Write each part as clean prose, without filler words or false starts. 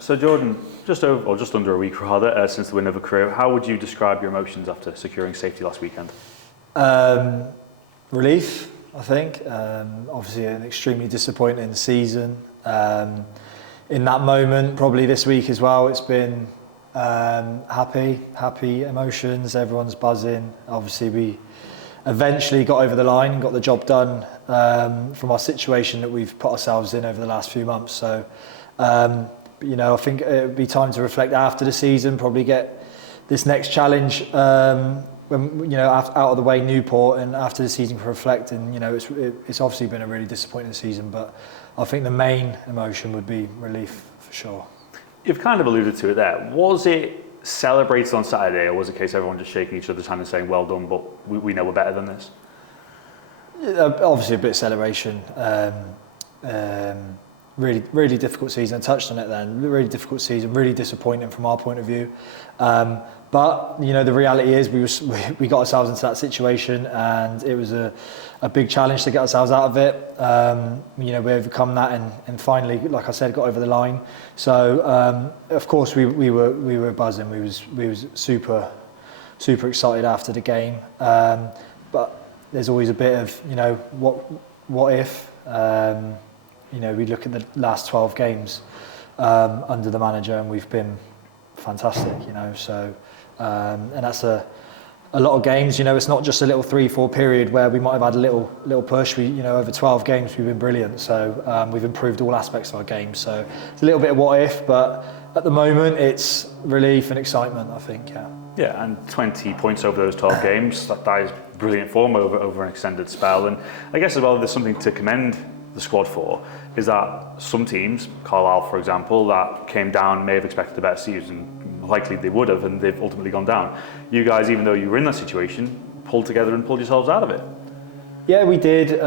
So Jordan, just over, or just under a week rather, since the win over Crewe, how would you describe your emotions after securing safety last weekend? Relief, I think. Obviously an extremely disappointing season. In that moment, probably this week as well, it's been happy emotions, everyone's buzzing. Obviously we eventually got over the line and got the job done from our situation that we've put ourselves in over the last few months. So, you know, I think it would be time to reflect after the season, probably get this next challenge when, you know, out of the way, Newport, and after the season for reflect. And, you know, it's obviously been a really disappointing season, but I think the main emotion would be relief for sure. You've kind of alluded to it there. Was it celebrated on Saturday, or was it a case of everyone just shaking each other's hand and saying, well done, but we know we're better than this? Obviously a bit of celebration. Really difficult season. I touched on it then. Really difficult season, really disappointing from our point of view. But you know, the reality is we got ourselves into that situation, and it was a big challenge to get ourselves out of it. You know, we overcome that and finally, like I said, got over the line. So of course we were buzzing. We was super excited after the game. But there's always a bit of, you know, what if. You know, we look at the last 12 games under the manager, and we've been fantastic, you know. So, and that's a lot of games. You know, it's not just a little 3-4 period where we might have had a little push. You know, over 12 games we've been brilliant. So we've improved all aspects of our game. So it's a little bit of what if, but at the moment it's relief and excitement, I think. Yeah. Yeah, and 20 points over those 12 games. That is brilliant form over an extended spell. And I guess as well, there's something to commend the squad for, is that some teams, Carlisle for example, that came down may have expected a better season. Likely they would have, and they've ultimately gone down. You guys, even though you were in that situation, pulled together and pulled yourselves out of it. Yeah, we did.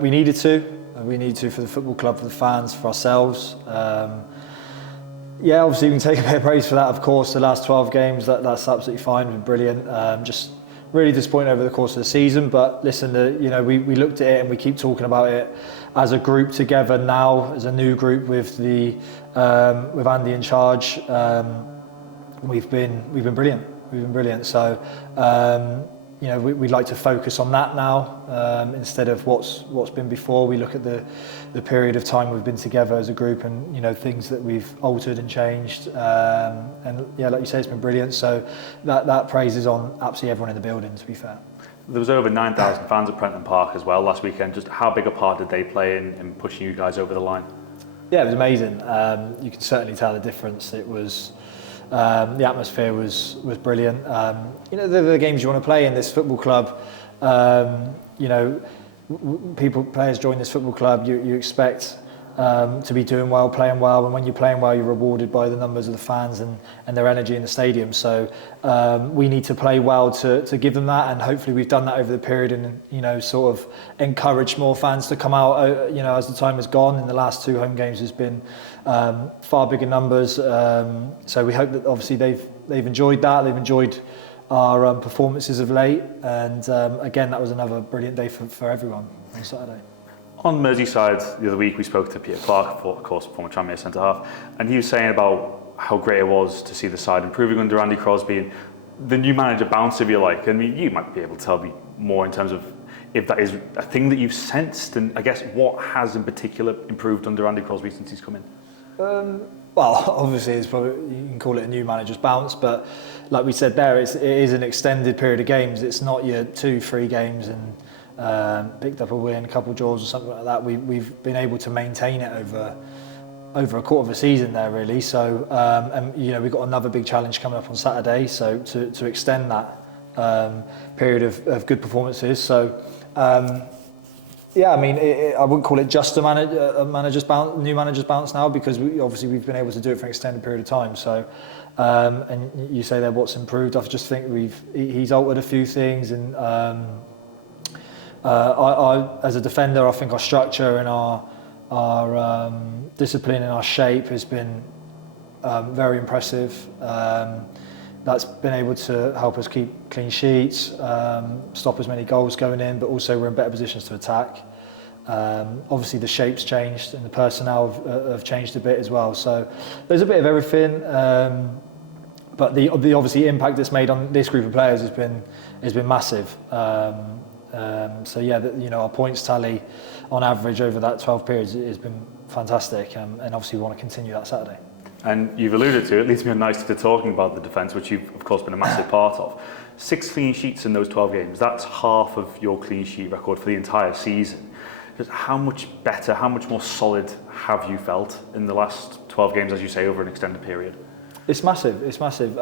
We needed to. We needed to for the football club, for the fans, for ourselves. Yeah, obviously we can take a bit of praise for that, of course. The last 12 games, that's absolutely fine, been brilliant. Just really disappointing over the course of the season, but listen, you know, we looked at it and we keep talking about it as a group together now, as a new group with with Andy in charge. We've been brilliant. We've been brilliant. So you know, we'd like to focus on that now instead of what's been before. We look at the period of time we've been together as a group, and you know, things that we've altered and changed. And yeah, like you say, it's been brilliant. So that praise is on absolutely everyone in the building, to be fair. There was over 9,000 fans at Prenton Park as well last weekend. Just how big a part did they play in pushing you guys over the line? Yeah, it was amazing. You can certainly tell the difference. It was the atmosphere was brilliant. You know, the games you want to play in this football club. You know, players join this football club. You expect to be doing well, playing well, and when you're playing well, you're rewarded by the numbers of the fans and their energy in the stadium. So we need to play well to give them that, and hopefully we've done that over the period, and you know, sort of encouraged more fans to come out. You know, as the time has gone, in the last 2 home games has been far bigger numbers. So we hope that obviously they've enjoyed that. They've enjoyed our performances of late, and again, that was another brilliant day for everyone on Saturday. On Merseyside the other week, we spoke to Peter Clark, of course, former Tranmere centre-half, and he was saying about how great it was to see the side improving under Andy Crosby, and the new manager bounce, if you like. I mean, you might be able to tell me more in terms of if that is a thing that you've sensed, and I guess what has in particular improved under Andy Crosby since he's come in? Well, obviously, it's probably, you can call it a new manager's bounce, but like we said there, it is an extended period of games. It's not your 2-3 games and picked up a win, a couple of draws or something like that. We've been able to maintain it over a quarter of a season there, really. So, and you know, we've got another big challenge coming up on Saturday. So to extend that period of good performances. So, yeah, I mean, I wouldn't call it just a manager's bounce, new manager's bounce now, because we've been able to do it for an extended period of time. So, and you say there what's improved. I just think he's altered a few things, and I as a defender, I think our structure and our discipline and our shape has been very impressive. That's been able to help us keep clean sheets, stop as many goals going in, but also we're in better positions to attack. Obviously the shape's changed and the personnel have changed a bit as well. So there's a bit of everything. But the obviously impact it's made on this group of players has been massive. So yeah, our points tally on average over that 12 periods has been fantastic, and obviously we want to continue that Saturday. And you've alluded to it, leads me on nicely to talking about the defence, which you've of course been a massive part of. 6 clean sheets in those 12 games, that's half of your clean sheet record for the entire season. Just how much better, how much more solid have you felt in the last 12 games, as you say, over an extended period? It's massive, it's massive.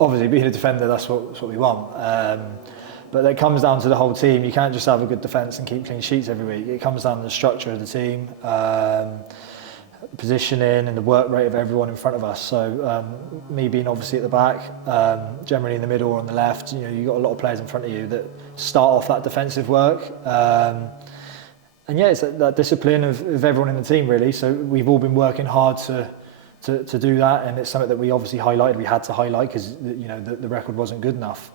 Obviously being a defender, that's what we want. But it comes down to the whole team. You can't just have a good defence and keep clean sheets every week. It comes down to the structure of the team, positioning and the work rate of everyone in front of us. So me being obviously at the back, generally in the middle or on the left, you've got a lot of players in front of you that start off that defensive work. And yeah, it's that discipline of everyone in the team really. So we've all been working hard to do that, and it's something that we obviously highlighted. We had to highlight because the record wasn't good enough.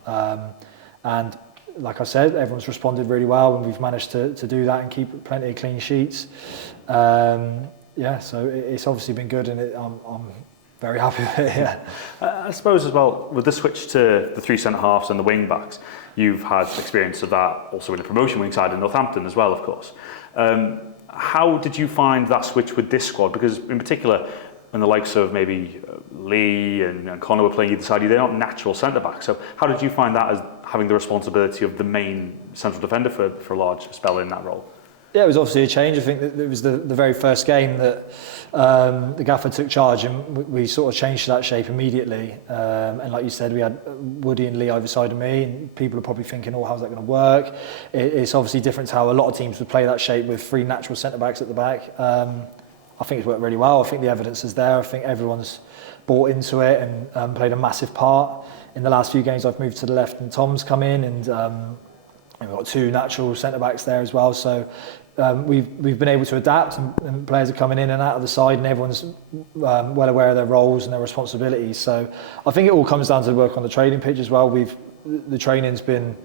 And like I said, everyone's responded really well, and we've managed to do that and keep plenty of clean sheets. Yeah, so it's obviously been good, and I'm very happy with it. Yeah. I suppose as well, with the switch to the 3 centre-halves and the wing-backs, you've had experience of that also in the promotion wing side in Northampton as well, of course. How did you find that switch with this squad? Because in particular, when the likes of maybe Lee and Connor were playing either side, they're not natural centre-backs. So how did you find that as having the responsibility of the main central defender for a large spell in that role? Yeah, it was obviously a change. I think that it was the very first game that the gaffer took charge, and we sort of changed that shape immediately. And like you said, we had Woody and Lee either side of me, and people are probably thinking, oh, how's that going to work? It's obviously different to how a lot of teams would play that shape with 3 natural centre-backs at the back. I think it's worked really well. I think the evidence is there. I think everyone's bought into it and played a massive part. In the last few games, I've moved to the left and Tom's come in, and we've got 2 natural centre-backs there as well. So we've been able to adapt, and players are coming in and out of the side, and everyone's well aware of their roles and their responsibilities. So I think it all comes down to work on the training pitch as well. The training's been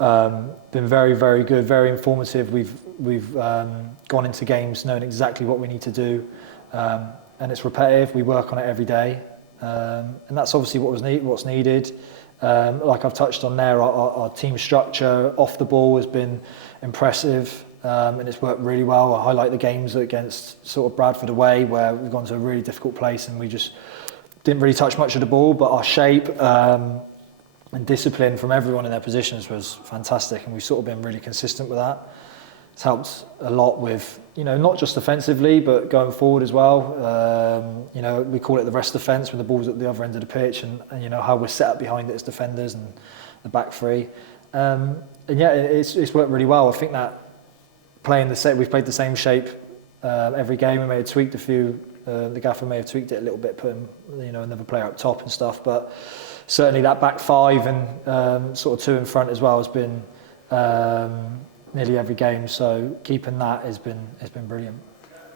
very, very good, very informative. We've gone into games knowing exactly what we need to do, and it's repetitive. We work on it every day, and that's obviously what's needed. Like I've touched on there, our team structure off the ball has been impressive, and it's worked really well. I highlight the games against sort of Bradford away, where we've gone to a really difficult place and we just didn't really touch much of the ball, but our shape and discipline from everyone in their positions was fantastic, and we've sort of been really consistent with that. It's helped a lot with, not just defensively, but going forward as well. We call it the rest defence when the ball's at the other end of the pitch, and how we're set up behind it as defenders and the back three. And yeah, it's worked really well. I think that we've played the same shape every game. We may have tweaked a few. The gaffer may have tweaked it a little bit, putting another player up top and stuff. But certainly that back 5 and sort of 2 in front as well has been nearly every game. So keeping that has been brilliant.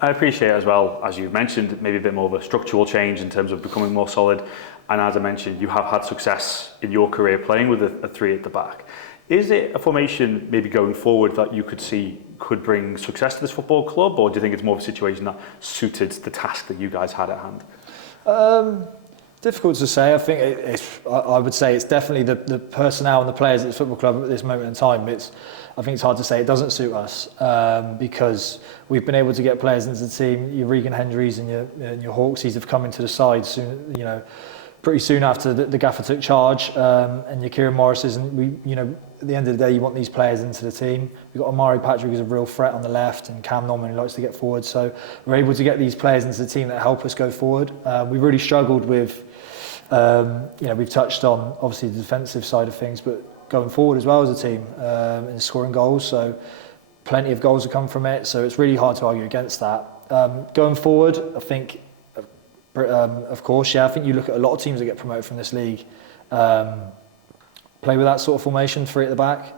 I appreciate as well, as you've mentioned, maybe a bit more of a structural change in terms of becoming more solid. And as I mentioned, you have had success in your career playing with a 3 at the back. Is it a formation maybe going forward that you could see could bring success to this football club, or do you think it's more of a situation that suited the task that you guys had at hand? Difficult to say. I think I would say it's definitely the personnel and the players at this football club at this moment in time. I think it's hard to say it doesn't suit us, because we've been able to get players into the team. Your Regan Hendrys and your Hawksies have come into the side soon, pretty soon after the gaffer took charge, and your Kieran Morrises, and we, at the end of the day, you want these players into the team. We've got Amari Patrick, who's a real threat on the left, and Cam Norman, who likes to get forward. So we're able to get these players into the team that help us go forward. We really struggled with, we've touched on obviously the defensive side of things, but going forward as well as a team, and scoring goals. So plenty of goals have come from it. So it's really hard to argue against that. Going forward, I think, of course, I think you look at a lot of teams that get promoted from this league, play with that sort of formation, 3 at the back,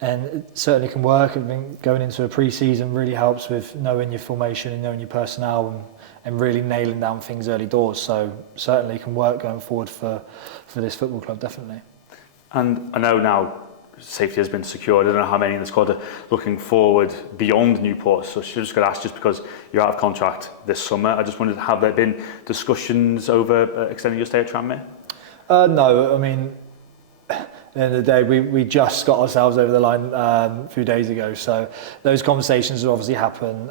and it certainly can work. I think going into a pre-season really helps with knowing your formation and knowing your personnel and really nailing down things early doors. So certainly can work going forward for this football club, definitely. And I know now, safety has been secured. I don't know how many in the squad are looking forward beyond Newport. So I just got to ask, just because you're out of contract this summer, I just wondered, have there been discussions over extending your stay at Tranmere? No, I mean, at the end of the day, we just got ourselves over the line a few days ago. So those conversations will obviously happen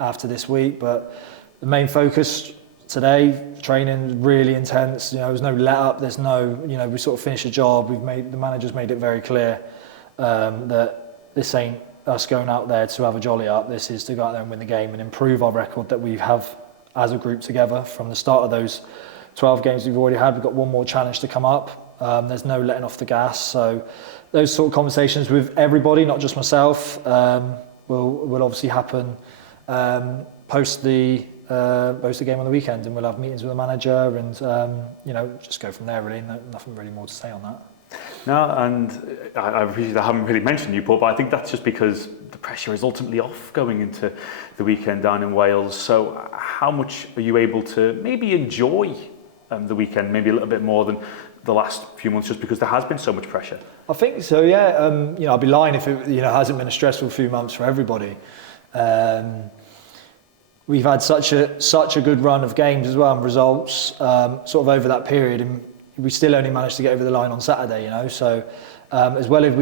after this week. But the main focus today, training really intense. You know, there's no let up. There's no, you know, we sort of finished a job. The manager's made it very clear that this ain't us going out there to have a jolly up. This is to go out there and win the game and improve our record that we have as a group together from the start of those 12 games we've already had. We've got one more challenge to come up. There's no letting off the gas. So those sort of conversations with everybody, not just myself, will obviously happen post the game on the weekend, and we'll have meetings with the manager and you know, just go from there. Really, nothing really more to say on that. No, and I appreciate I haven't really mentioned Newport, but I think that's just because the pressure is ultimately off going into the weekend down in Wales. So how much are you able to maybe enjoy the weekend, maybe a little bit more than the last few months, just because there has been so much pressure? I think so, yeah. You know, I'd be lying if it, you know, hasn't been a stressful few months for everybody. We've had such a good run of games as well, and results sort of over that period, and we still only managed to get over the line on Saturday. You know, so as well as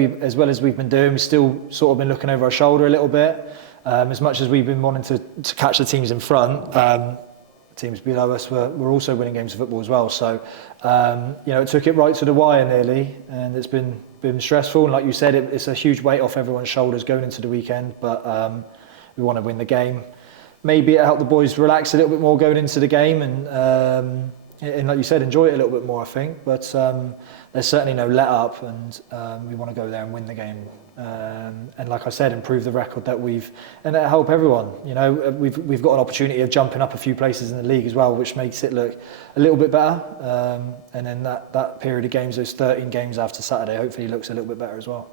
we've been doing, we've still sort of been looking over our shoulder a little bit. As much as we've been wanting to catch the teams in front, teams below us were also winning games of football as well. So you know, it took it right to the wire nearly, and it's been stressful. And like you said, it's a huge weight off everyone's shoulders going into the weekend. But we want to win the game. Maybe it helped the boys relax a little bit more going into the game, and like you said, enjoy it a little bit more, I think. But there's certainly no let up, and we want to go there and win the game. And like I said, improve the record that and it'll help everyone. You know, we've got an opportunity of jumping up a few places in the league as well, which makes it look a little bit better. And then that period of games, those 13 games after Saturday, hopefully looks a little bit better as well.